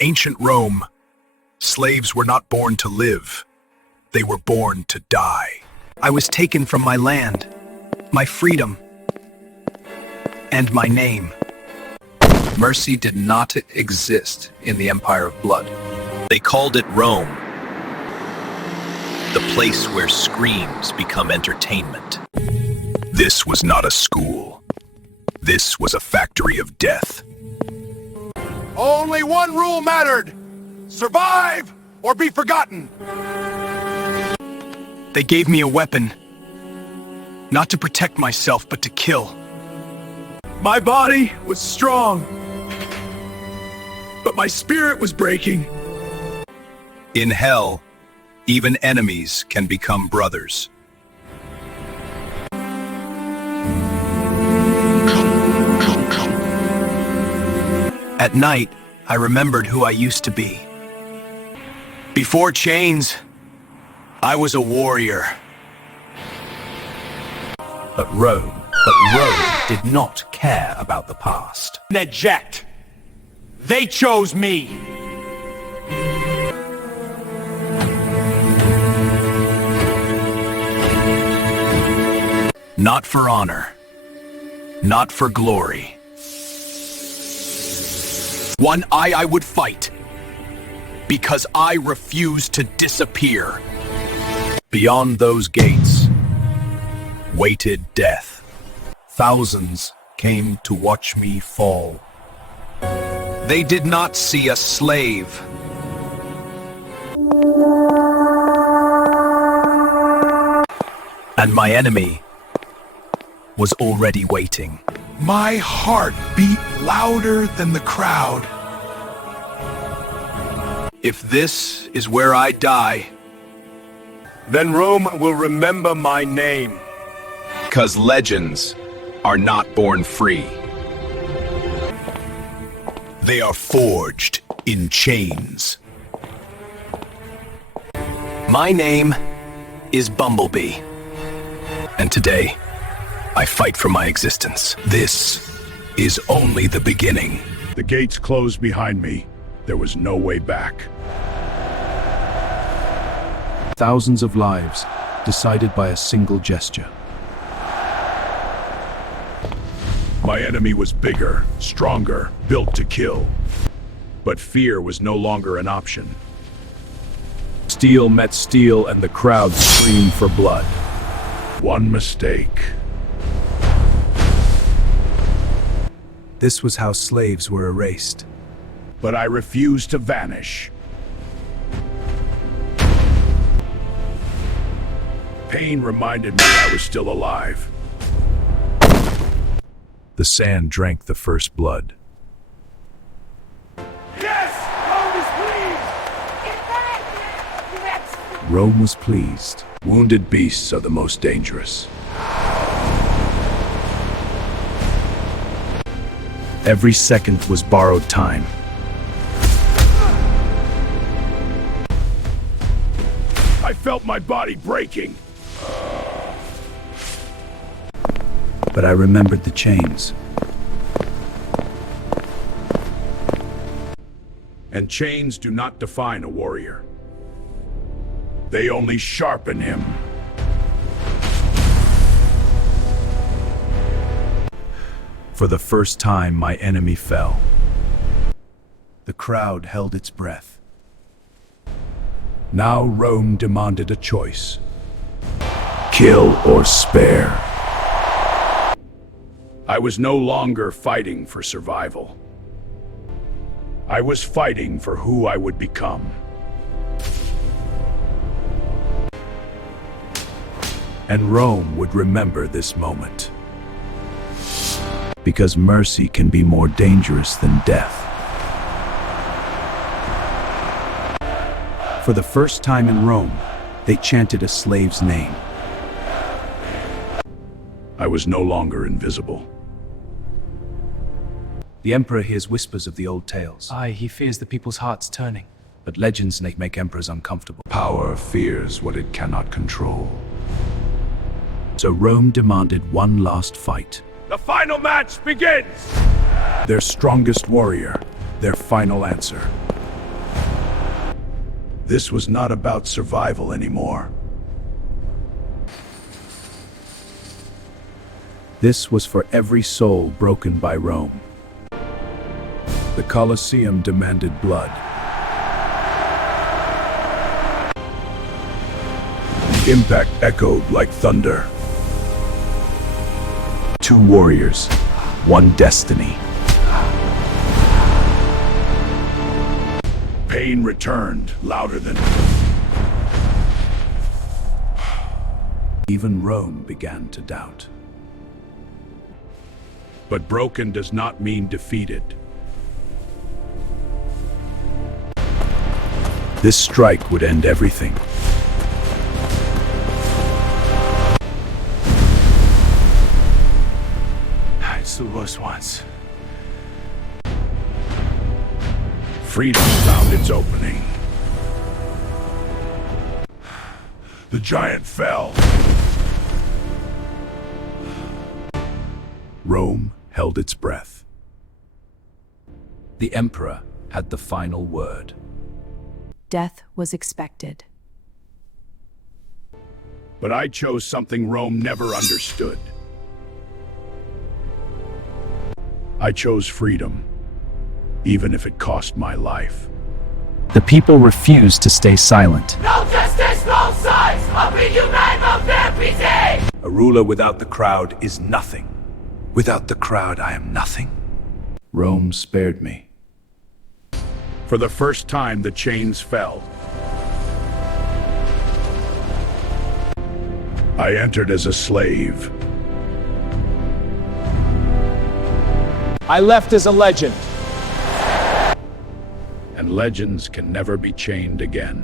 Ancient Rome, slaves were not born to live. They were born to die. I was taken from my land, my freedom, and my name. Mercy did not exist in the Empire of Blood. They called it Rome, the place where screams become entertainment. This was not a school. This was a factory of death. Only one rule mattered: survive or be forgotten. They gave me a weapon, not to protect myself, but to kill. My body was strong, but my spirit was breaking. In hell, even enemies can become brothers. At night, I remembered who I used to be. Before chains, I was a warrior. But Rome did not care about the past. Eject. They chose me. Not for honor, not for glory. One I would fight, because I refuse to disappear. Beyond those gates waited death. Thousands came to watch me fall. They did not see a slave. And my enemy was already waiting. My heart beat louder than the crowd. If this is where I die, Then Rome will remember my name. 'Cause legends are not born free. They are forged in chains. my name is Bumblebee. And today, I fight for my existence. This is only the beginning. The gates closed behind me. There was no way back. Thousands of lives decided by a single gesture. My enemy was bigger, stronger, built to kill. But fear was no longer an option. Steel met steel and the crowd screamed for blood. One mistake. This was how slaves were erased. But I refused to vanish. Pain reminded me I was still alive. The sand drank the first blood. Rome was pleased. Wounded beasts are the most dangerous. Every second was borrowed time. I felt my body breaking. But I remembered the chains. And chains do not define a warrior. They only sharpen him. For the first time, my enemy fell. The crowd held its breath. Now Rome demanded a choice. Kill or spare. I was no longer fighting for survival. I was fighting for who I would become. And Rome would remember this moment. Because mercy can be more dangerous than death. For the first time in Rome, they chanted a slave's name. I was no longer invisible. The emperor hears whispers of the old tales. Aye, he fears the people's hearts turning. But legends make emperors uncomfortable. Power fears what it cannot control. So Rome demanded one last fight. The final match begins! Their strongest warrior, their final answer. This was not about survival anymore. This was for every soul broken by Rome. The Colosseum demanded blood. The impact echoed like thunder. 2 warriors, 1 destiny. Pain returned, louder than... Even Rome began to doubt. But broken does not mean defeated. This strike would end everything. It's the worst ones. Freedom found its opening. The giant fell. Rome held its breath. The emperor had the final word. Death was expected. But I chose something Rome never understood. I chose freedom, even if it cost my life. The people refused to stay silent. No justice, no size! A inhumane of their pity! A ruler without the crowd is nothing. Without the crowd, I am nothing. Rome spared me. For the first time, the chains fell. I entered as a slave. I left as a legend. And legends can never be chained again.